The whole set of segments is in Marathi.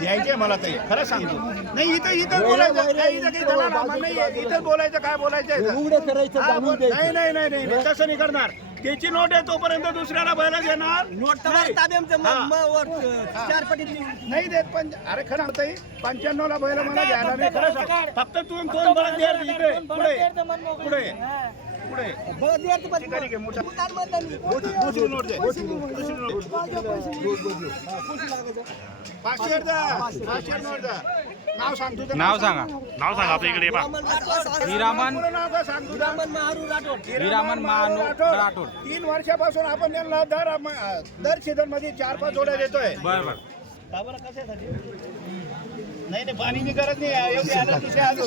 द्यायचे मला ते खरं सांगतो. नाही इथं इथं बोलायचं नाही, इथं काही दलाल आम्हाला नाही इथं बोलायचं काय बोलायचं हा, बोल- नाही नाही नाही नाही नाही, तसं नाही करणार. त्याची नोट आहे तोपर्यंत दुसऱ्याला बैल देणार नोट तर ताब्याचं हा. चार नाही. देत पण अरे खरं सांगतोय पंच्याण्णव ला बैल मला घ्यायला नाही. खरं सांग फक्त तू दोन बळद दे रे इकडे? पुढे. पुढे. नाव सांग नाव सांगा नाव सांगा आपल्या इकडे. हिरामन पूर्ण नाव काय सांग तुझं रामन महारू राठोड हिरामन महानू राठोड. तीन वर्षापासून आपण त्यांना दर दर सीझनमध्ये चार पाच जोड्या देतोय बर बर का बरं कशासाठी नाही नाही पाणीची गरज नाही एवढी आलं तिथे आलो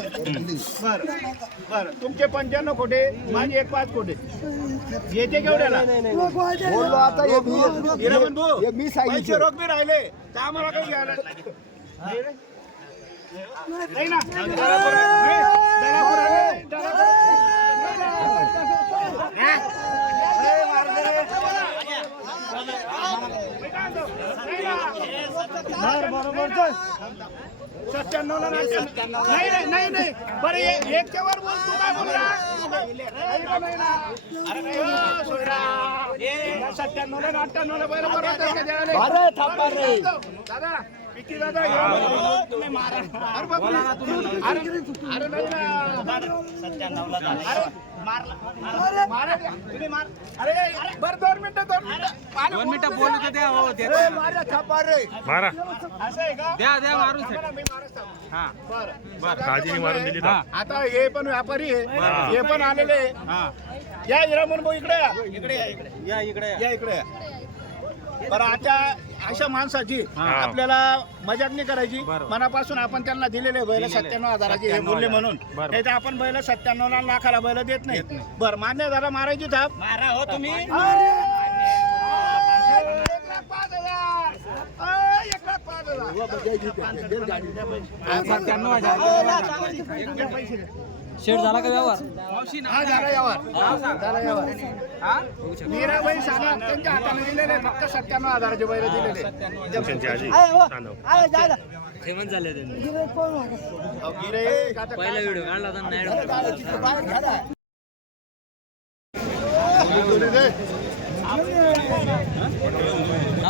बर बर तुमचे पंच्याण्णव कोटे माझे एक पाच कोटे येते केवढ्याला बोललो आता हे मी- हिरामन भाऊ हे मी पैसे सांगितलं रोख बी राहिले तर आम्हाला काही घ्यायला नाही ना. नाही. ए, सत्त्याण्णवला नाही नाही नाही, नाही. बरं ए- एकच्या वर बोल तू काय बोलला? सत्त्याण्णवला अठ्ठ्याण्णवला बरं बरोबर दादा दोन मिनिटं बोलू तर द्या हो दे. द्या ए, मारा थापा रे मारा असं आहे का द्या द्या मारून. हा बरं बर काळजीने मारून दिली हा आता हे पण व्यापारी हा. आहे हे पण आलेले आहे. हा या हिरामन भाऊ इकडे या इकडे या इकडे या इकडे या. या इकडे या. बरं आता अशा माणसाची हा. आपल्याला मजाक नाही करायची. मनापासून आपण त्यांना दिलेले बैल. सत्त्याण्णव हजाराची हे 97 बोलले हजार. म्हणून. नाही तर आपण बैल सत्त्याण्णव लाखाला बैल देत देत नाही. बरं मान्य झाला मारायची थाप मारा हो तुम्ही पाच हजार हो. शेट झाला का व्यवहार? हा झाला यावर झाला यावर हा? मीराबाई साधा त्यांच्या हाताने दिलेले फक्त सत्त्याण्णव हजाराचे बैल दिलेले आहे, हो. आहे, जा, जा. फेमस झाले त्यांनी. अहो, गिऱ्हाईक आता काय पहिला व्हिडिओ काढला होता नाही दे भाऊ,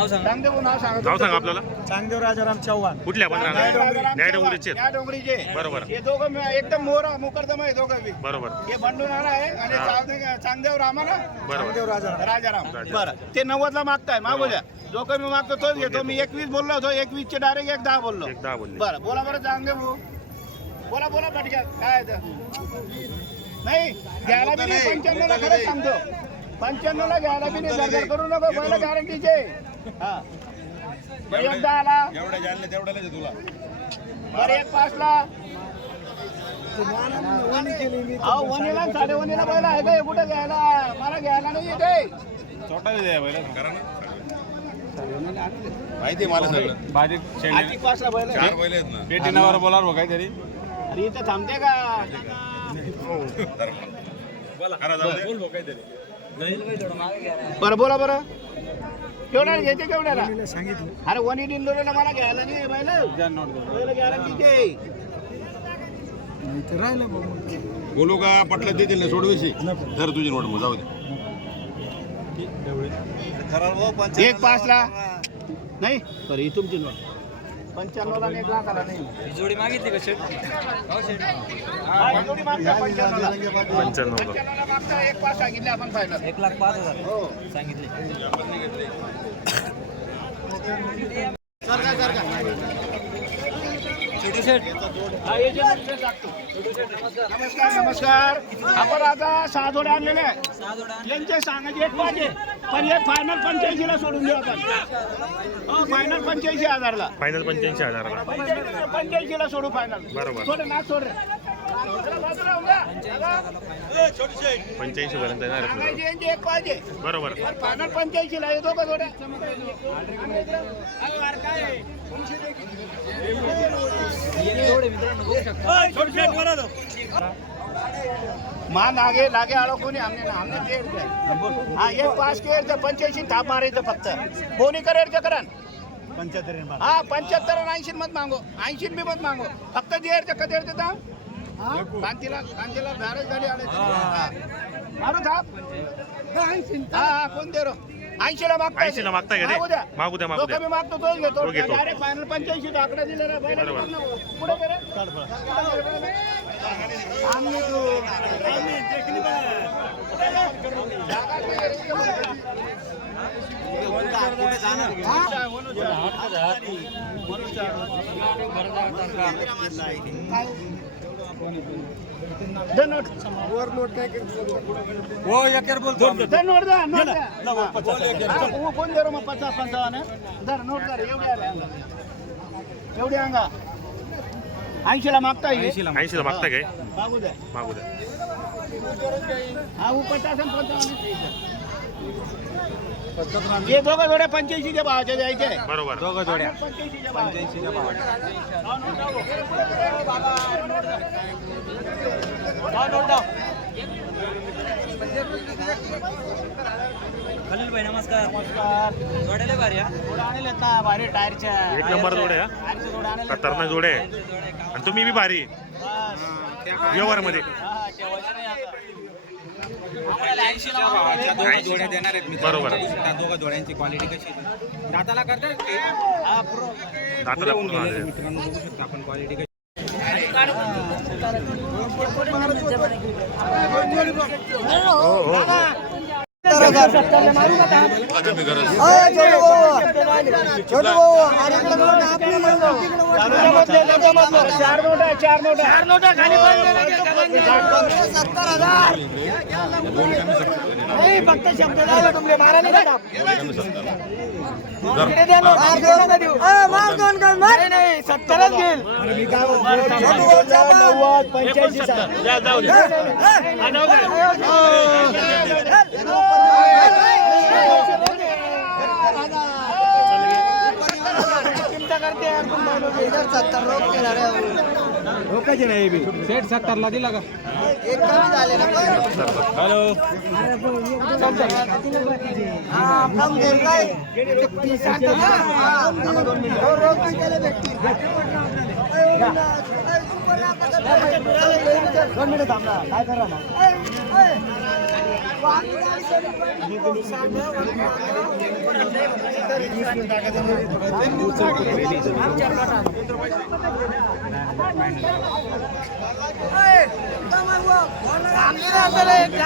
नाव सांगा. नाव सांगा आपल्याला. चांगदेव राजाराम चव्हाण. कुठल्या पण न्याय डोंगरी. न्याय डोंगरीचे. डोंगरीचे बरोबर. हे दोघं एकदम मोर मुकरदम आहे दोघं बी. बरोबर. हे बंडूनारा आहे आणि हा. चांगदेव चांगदेव रामाला बरोबर. राजाराम. राजाराम. बरं. ते नव्वदला मागताय. मागू द्या. जो कमी मागतो तोच घेतो. मी एकवीस बोललो होतो. एकवीस चे डायरेक्ट एक दहा बोललो. एक दहा बोलले. बरं. बोला बरं चांगदेव भाऊ. बोला बोला पटक्यात. काय आहे ते? नाही घ्यायला बी नाही. पंच्याण्णवला खरंच सांगतो. पंच्याण्णवला घ्यायला बी नाही. करू नको. पहिलं गॅरंटीचे एकदा आला. एवढ्या जाणले तेवढ्या नाही तुला. बरं एक पाचला. अहो वनीला साडे वनीला पहिला आहे का हे कुठे घ्यायला? मला घ्यायला नाही येते छोटा द्या पहिला माहिती आहे मला सगळं. आधी पाचला बैल आहे. चार पहिले आहेत ना. पेटी नावावर बोला भाऊ काहीतरी? अरे इथं थांबते का? जाऊ दे. बरं बोला बरं. केवढ्याला घ्यायचे केवढ्याला अरे वनी मला घ्यायला नाही बैल बैल का? पटलं देतील ना सोडविशी. जर तुझी नोट मग जाऊ दे. एक पाचला. नाही तुमची नोट. पंच्याण्णवला आणि एक लाखाला नाही. ही जोडी मागितली का शेट हो शेट जोडी मागता पंच्याण्णवला पंच्याण्णव पंच्याण्णवला मागता एक पाच सांगितले आपण फायनल एक लाख पाच हजार. हो. सांगितले. हा, हे जे मुलीचे सांगतो. नमस्कार नमस्कार. आपण आता सहा जोडे आणलेले आहे जोड्या यांचे सांगायचे एक पाहिजे. पण एक फायनल पंच्याऐंशी ला सोडून देऊ आपण. हो फायनल पंच्याऐंशी हजारला. फायनल पंच्याऐंशी हजाराला. पंच्याऐंशी ला सोडू फायनल बरोबर. सोड ना सोड रे. पंच्याऐंशी पर्यंत येणार बरोबर. पंच्याऐंशी ला येतो का थोड्या मान आगे लागे आलो कोणी? हा एक पास के तो पंच्याऐंशी थाप मारायचं फक्त. कोणी करेल करण? हा पंच्याहत्तर ऐंशी मत मागो. ऐंशी बी मत मागो. फक्त जेरचे कधी देता कांतीला कांतीला बॅरेज गाडी आणायची. मारू थाप हा कोण दे ऐंशीला मागताय. 80 ला मागताय का ते? मागू द्या. मागू द्या, मागू द्या. मागतो तोच घेतो. तो घेतो. डायरेक्ट फायनल पंच्याऐंशी आकडा दिलेला. पुढे आम्ही तू दे नोट. एकर बोलतो दे नोट द्या, नोट द्या. वो कोण दे रे मग पचास पंचावन्न? धर नोट धर एवढी आले अंगा. एवढी अंगा. ऐंशीला हे? ला मागताय काय? मागू द्या. मागू द्या. हा वो पचास पंचावन्न. हे दोघं जोड्या पंच्याऐंशीच्या भावाच्या द्यायचे बरोबर. दोघं जोड्या. पंच्याऐंशीच्या खलील भाई नमस्कार. जोड्याला भारी हा? जोड्या आणले ना भारी टायरच्या. एक नंबर जोडे हा? टायरच्या जोड्या आणले खतरनाक जोडे आहे. आणि तुम्ही बी भारी. व्यवहारमध्ये हा ठेवायचं नाही आता दोघं जोड्या देणार आहेत मित्रांनो. बरोबर. त्या दोघं जोड्यांची क्वालिटी कशी आहे? दाताला करतात ते दाताला पूर्ण आले. मित्रांनो बघू शकता आपण क्वालिटी कशी हो हो हो चार नोट चार नोट चार नोट खाली सत्तर हजार नाही फक्त शब्द झाला तुमले मारा नाही सत्तरच घेईल मार. पंच्याऐंशी रोकायचे नाही बी सेट सत्तरला दिला का एक कमी झाले ना हॅलो दोन मिनिट थांबला काय करा ना? ए, ए. वाकडं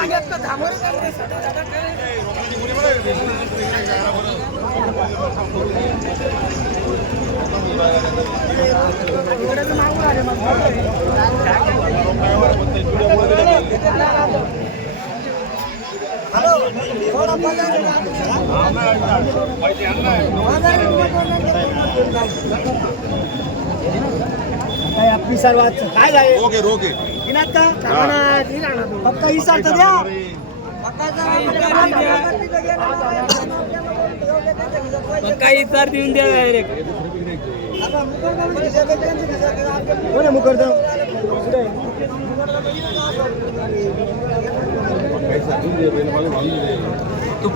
काय आपली सर्वात काय झाले रोके रोके इनात का फक्त हिस्सा तर द्या काही तर देऊन द्या डायरेक्ट कोण मुकरदम तू